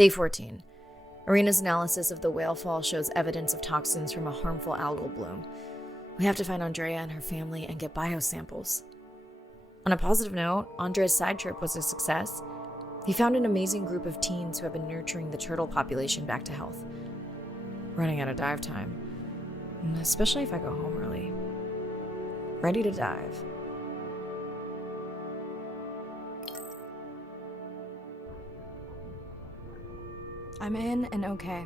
Day 14. Arena's analysis of the whale fall shows evidence of toxins from a harmful algal bloom. We have to find Andrea and her family and get biosamples. On a positive note, Andre's side trip was a success. He found an amazing group of teens who have been nurturing the turtle population back to health. Running out of dive time, especially if I go home early. Ready to dive. I'm in and okay.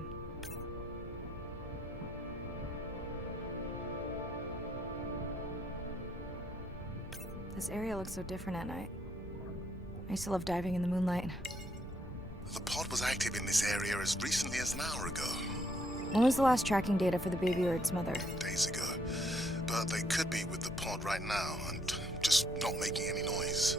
This area looks so different at night. I used to love diving in the moonlight. The pod was active in this area as recently as an hour ago. When was the last tracking data for the baby or its mother? Days ago. But they could be with the pod right now and just not making any noise.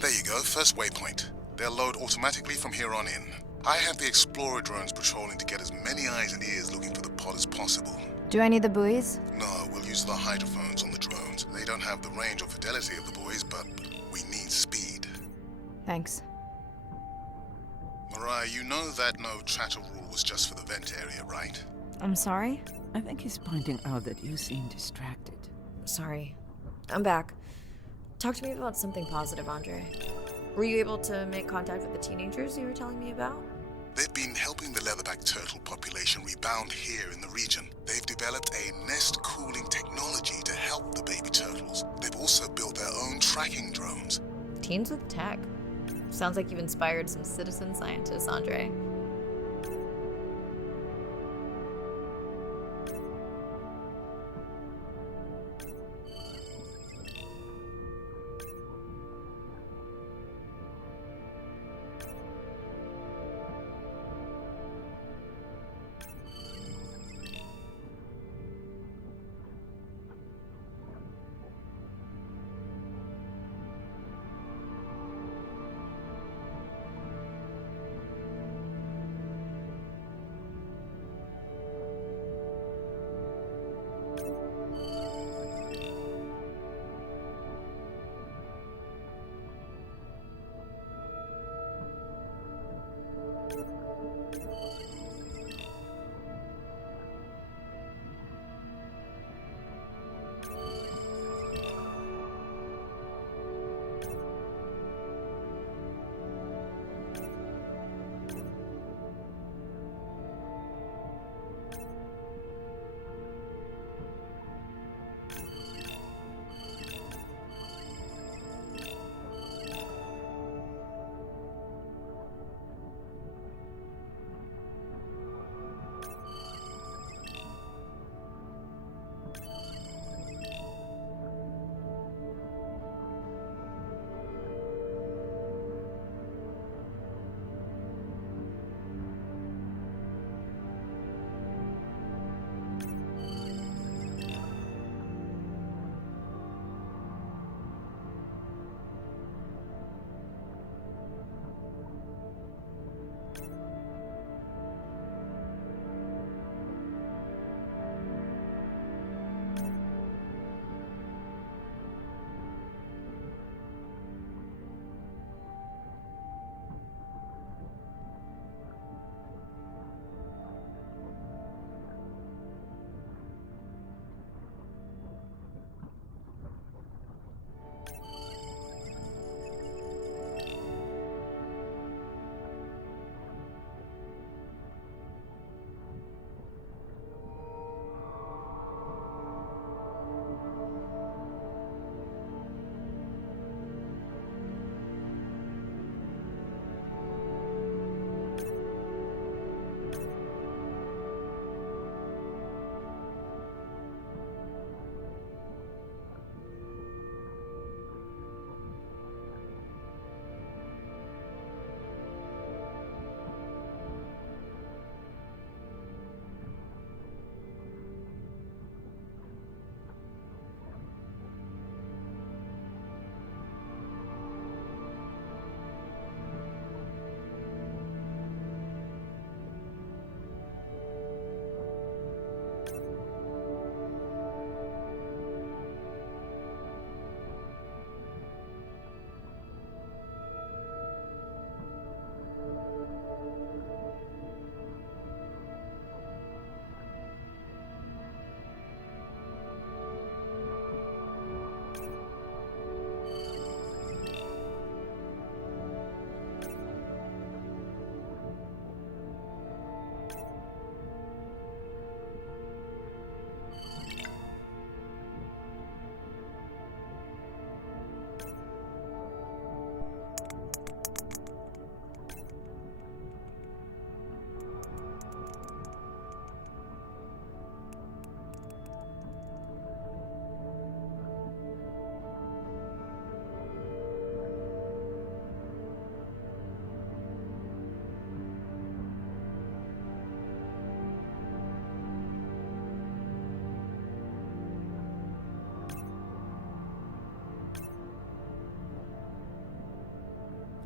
There you go, first waypoint. They'll load automatically from here on in. I have the Explorer drones patrolling to get as many eyes and ears looking for the pod as possible. Do I need the buoys? No, we'll use the hydrophones on the drones. They don't have the range or fidelity of the boys, but we need speed. Thanks. Mariah, you know that no chatter rule was just for the vent area, right? I'm sorry? I think he's pointing out that you seem distracted. Sorry. I'm back. Talk to me about something positive, Andre. Were you able to make contact with the teenagers you were telling me about? They've been helping the leatherback turtle population rebound here in the region. They've developed a nest cooling technology to help the baby turtles. They've also built their own tracking drones. Teens with tech. Sounds like you've inspired some citizen scientists, Andre.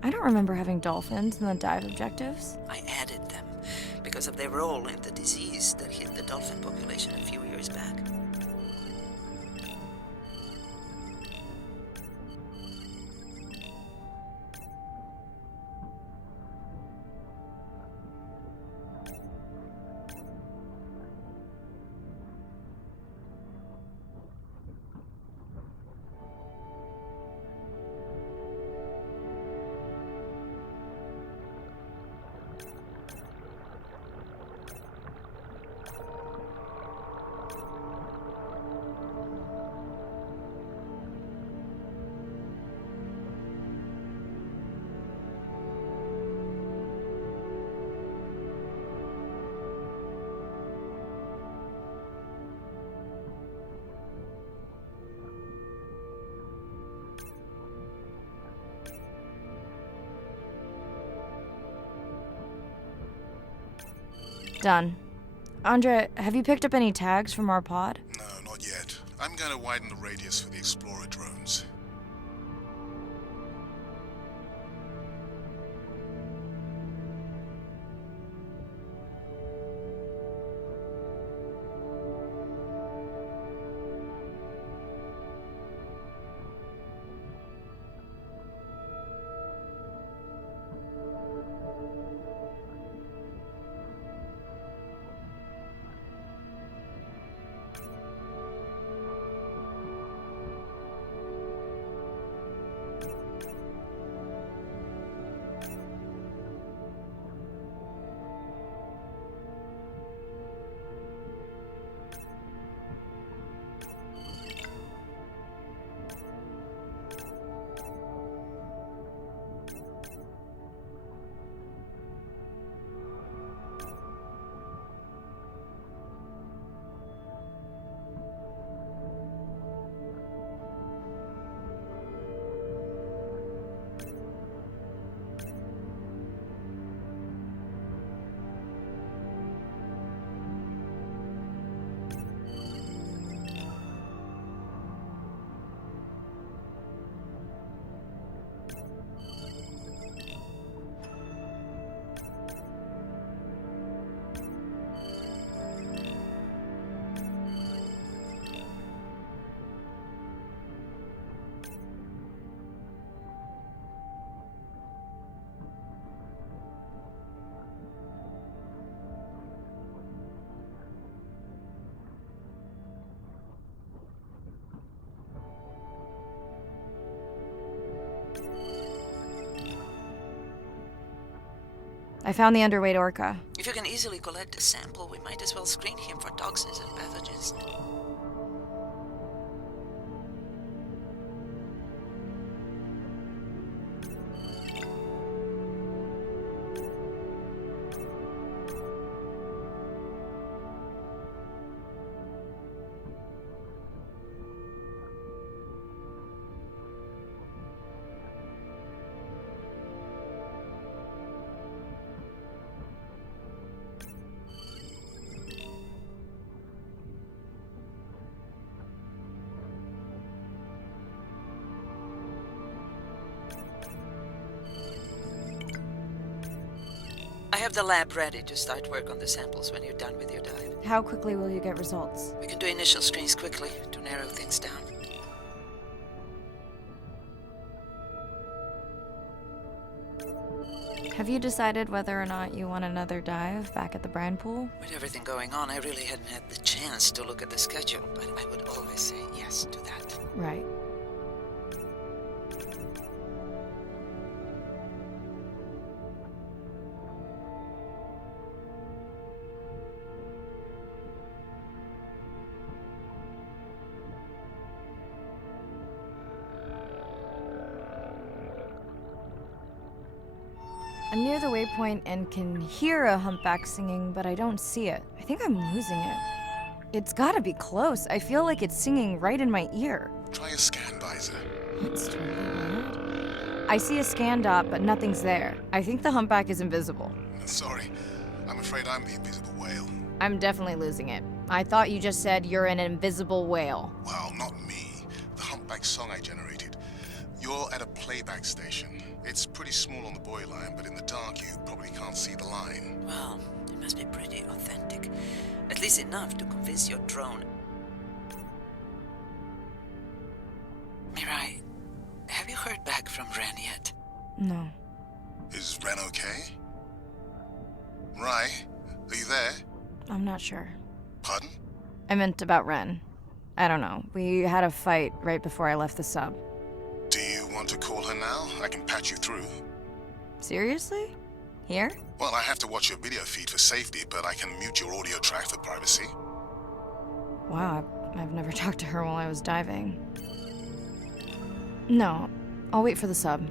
I don't remember having dolphins in the dive objectives. I added them because of their role in the disease that hit the dolphin population a few years back. Done. Andrea, have you picked up any tags from our pod? No, not yet. I'm going to widen the radius for the Explorer drones. I found the underweight orca. If you can easily collect a sample, we might as well screen him for toxins and pathogens. I have the lab ready to start work on the samples when you're done with your dive. How quickly will you get results? We can do initial screens quickly to narrow things down. Have you decided whether or not you want another dive back at the brine pool? With everything going on, I really hadn't had the chance to look at the schedule, but I would always say yes to that. Right. I'm near the waypoint and can hear a humpback singing, but I don't see it. I think I'm losing it. It's gotta be close. I feel like it's singing right in my ear. Try a scan visor. It's totally weird. I see a scan dot, but nothing's there. I think the humpback is invisible. Sorry, I'm afraid I'm the invisible whale. I'm definitely losing it. I thought you just said you're an invisible whale. Well, not me. The humpback song I generated. You're at a playback station. It's pretty small on the buoy line, but in the dark you probably can't see the line. Well, it must be pretty authentic. At least enough to convince your drone. Mirai, have you heard back from Ren yet? No. Is Ren okay? Rai, are you there? I'm not sure. Pardon? I meant about Ren. I don't know. We had a fight right before I left the sub. Do you want to call her now? I can patch you through. Seriously? Here? Well, I have to watch your video feed for safety, but I can mute your audio track for privacy. Wow, I've never talked to her while I was diving. No, I'll wait for the sub.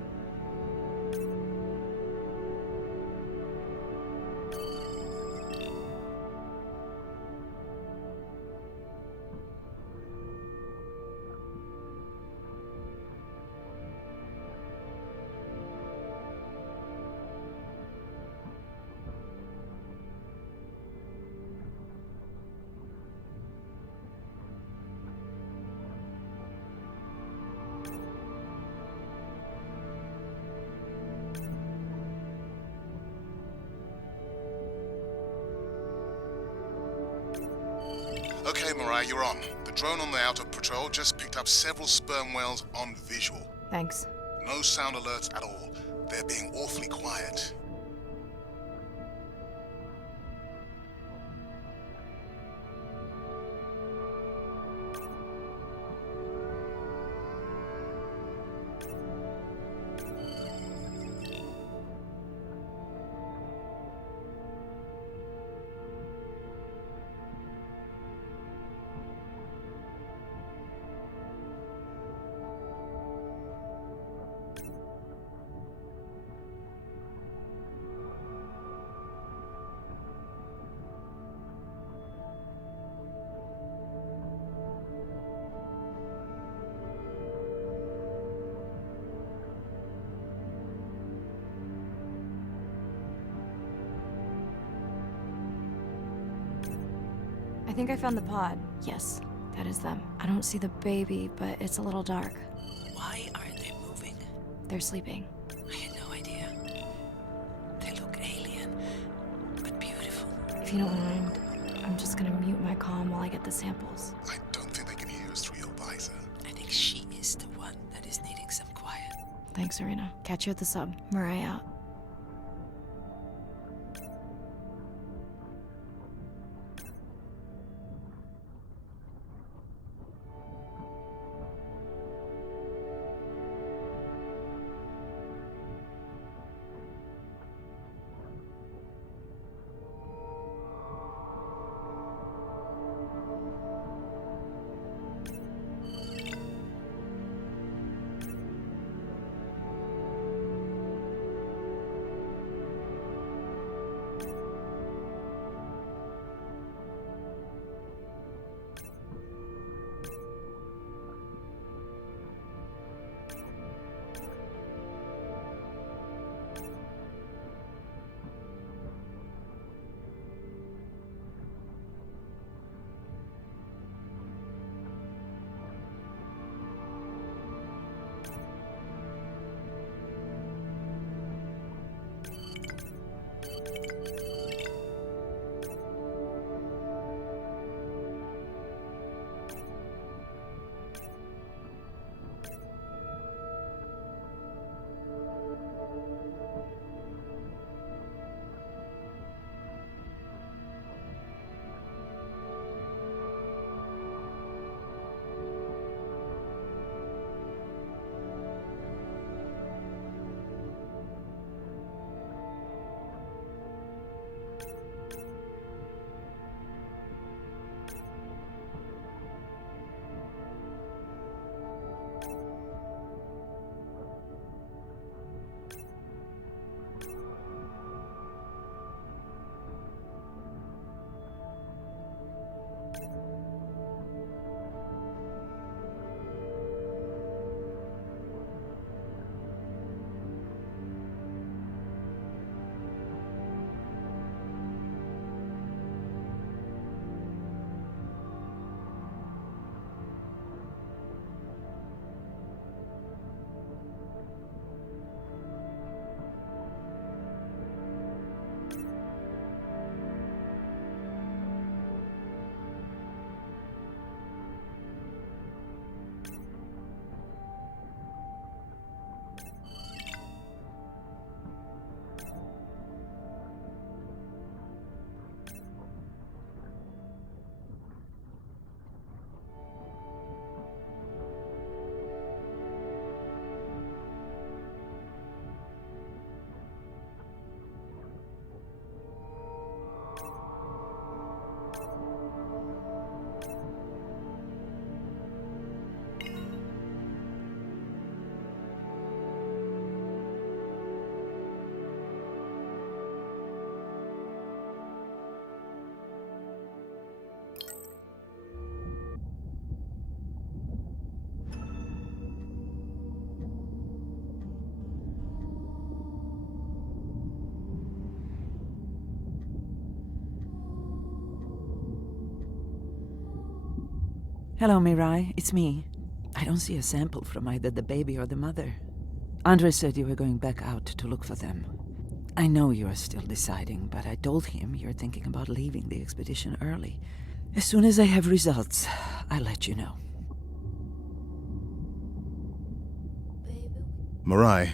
Okay, Mirai, you're on. The drone on the outer patrol just picked up several sperm whales on visual. Thanks. No sound alerts at all. They're being awfully quiet. I think I found the pod. Yes, that is them. I don't see the baby, but it's a little dark. Why aren't they moving? They're sleeping. I had no idea. They look alien, but beautiful. If you don't mind, I'm just gonna mute my comm while I get the samples. I don't think they can hear us through your visor. I think she is the one that is needing some quiet. Thanks, Arena. Catch you at the sub. Mirai out. Hello, Mirai. It's me. I don't see a sample from either the baby or the mother. Andre said you were going back out to look for them. I know you are still deciding, but I told him you're thinking about leaving the expedition early. As soon as I have results, I'll let you know. Mirai,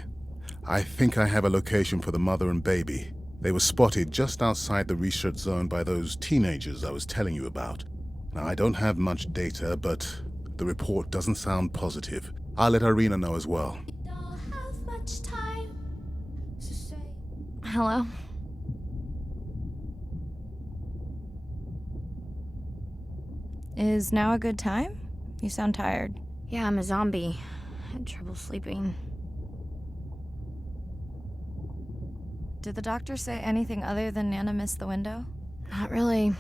I think I have a location for the mother and baby. They were spotted just outside the research zone by those teenagers I was telling you about. Now, I don't have much data, but the report doesn't sound positive. I'll let Irina know as well. Hello? Is now a good time? You sound tired. Yeah, I'm a zombie. I had trouble sleeping. Did the doctor say anything other than Nana missed the window? Not really.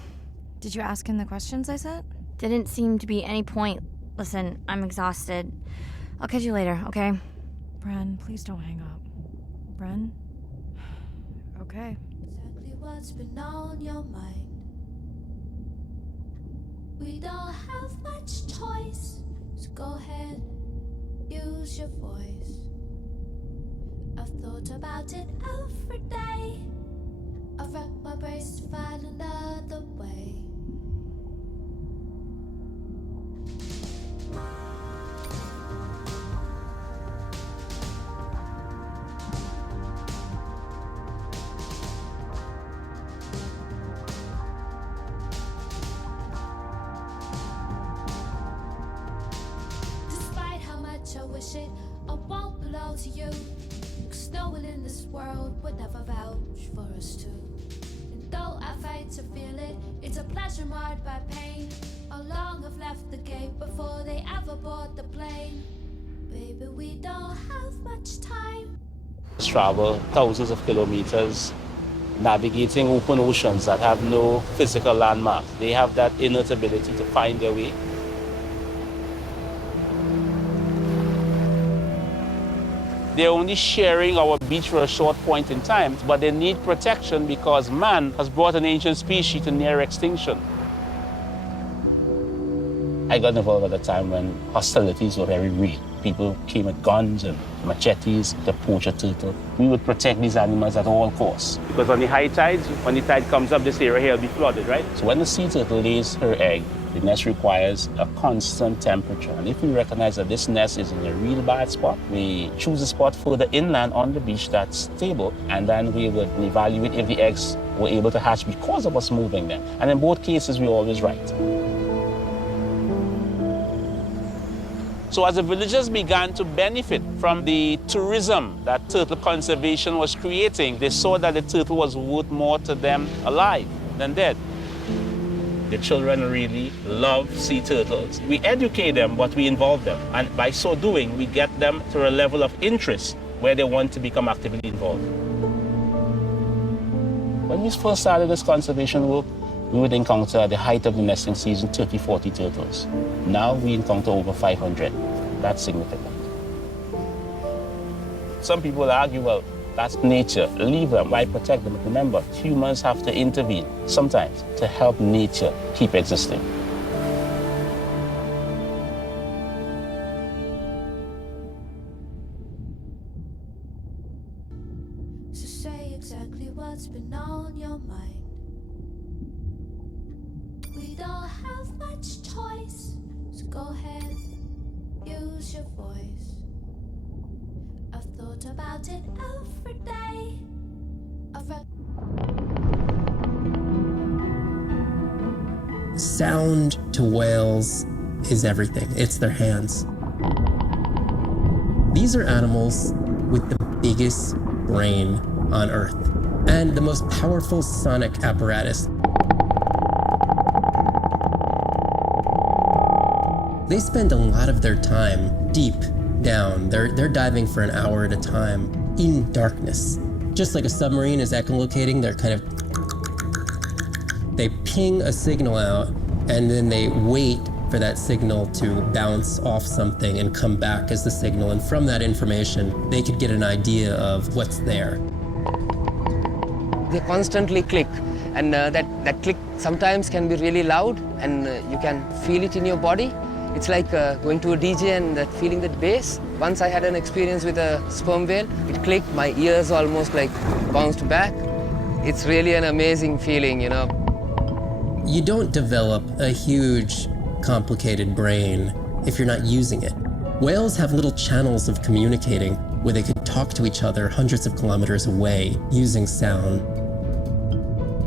Did you ask him the questions I sent? Didn't seem to be any point. Listen, I'm exhausted. I'll catch you later, okay? Bren, please don't hang up. Bren? Okay. Exactly what's been on your mind. We don't have much choice, so go ahead, use your voice. I've thought about it every day. I've wrapped my brains to find another way. Despite how much I wish it, I won't belong to you. 'Cause no one in this world would never vouch for us two. And though I fight to feel it, it's a pleasure marred by pain. How long I've left the gate before they ever board the plane. Baby, we don't have much time. Travel thousands of kilometers, navigating open oceans that have no physical landmarks. They have that innate ability to find their way. They're only sharing our beach for a short point in time, but they need protection because man has brought an ancient species to near extinction. I got involved at a time when hostilities were very real. People came with guns and machetes to poach a turtle. We would protect these animals at all costs. Because on the high tides, when the tide comes up, this area here will be flooded, right? So when the sea turtle lays her egg, the nest requires a constant temperature. And if we recognize that this nest is in a real bad spot, we choose a spot further inland on the beach that's stable, and then we would evaluate if the eggs were able to hatch because of us moving them. And in both cases, we're always right. So as the villagers began to benefit from the tourism that turtle conservation was creating, they saw that the turtle was worth more to them alive than dead. The children really love sea turtles. We educate them, but we involve them. And by so doing, we get them to a level of interest where they want to become actively involved. When we first started this conservation work, we would encounter at the height of the nesting season 30, 40 turtles. Now we encounter over 500. That's significant. Some people argue, well, that's nature. Leave them. Why protect them? But remember, humans have to intervene sometimes to help nature keep existing. So say exactly what's been on your mind. We don't have much choice, so go ahead, use your voice. I've thought about it every day. Sound to whales is everything. It's their hands. These are animals with the biggest brain on Earth and the most powerful sonic apparatus. They spend a lot of their time deep down. They're diving for an hour at a time in darkness. Just like a submarine is echolocating, they ping a signal out and then they wait for that signal to bounce off something and come back as the signal. And from that information, they could get an idea of what's there. They constantly click, and that click sometimes can be really loud, and you can feel it in your body. It's like going to a DJ and that feeling that bass. Once I had an experience with a sperm whale, it clicked, my ears almost like bounced back. It's really an amazing feeling, you know. You don't develop a huge, complicated brain if you're not using it. Whales have little channels of communicating where they could talk to each other hundreds of kilometers away using sound.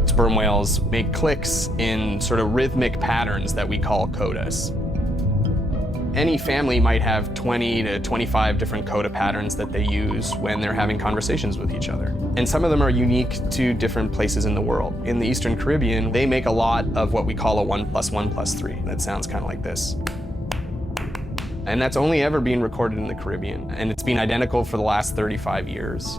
Sperm whales make clicks in sort of rhythmic patterns that we call codas. Any family might have 20 to 25 different coda patterns that they use when they're having conversations with each other. And some of them are unique to different places in the world. In the Eastern Caribbean, they make a lot of what we call a 1 + 1 + 3. That sounds kind of like this. And that's only ever been recorded in the Caribbean, and it's been identical for the last 35 years.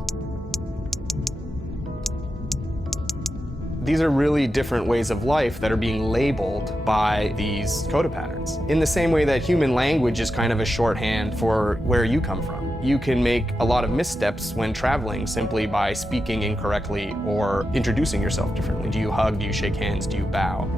These are really different ways of life that are being labeled by these coda patterns. In the same way that human language is kind of a shorthand for where you come from. You can make a lot of missteps when traveling simply by speaking incorrectly or introducing yourself differently. Do you hug? Do you shake hands? Do you bow?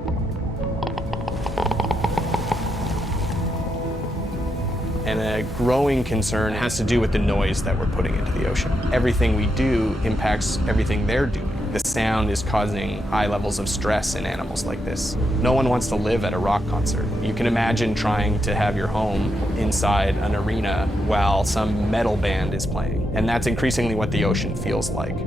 And a growing concern has to do with the noise that we're putting into the ocean. Everything we do impacts everything they're doing. The sound is causing high levels of stress in animals like this. No one wants to live at a rock concert. You can imagine trying to have your home inside an arena while some metal band is playing. And that's increasingly what the ocean feels like.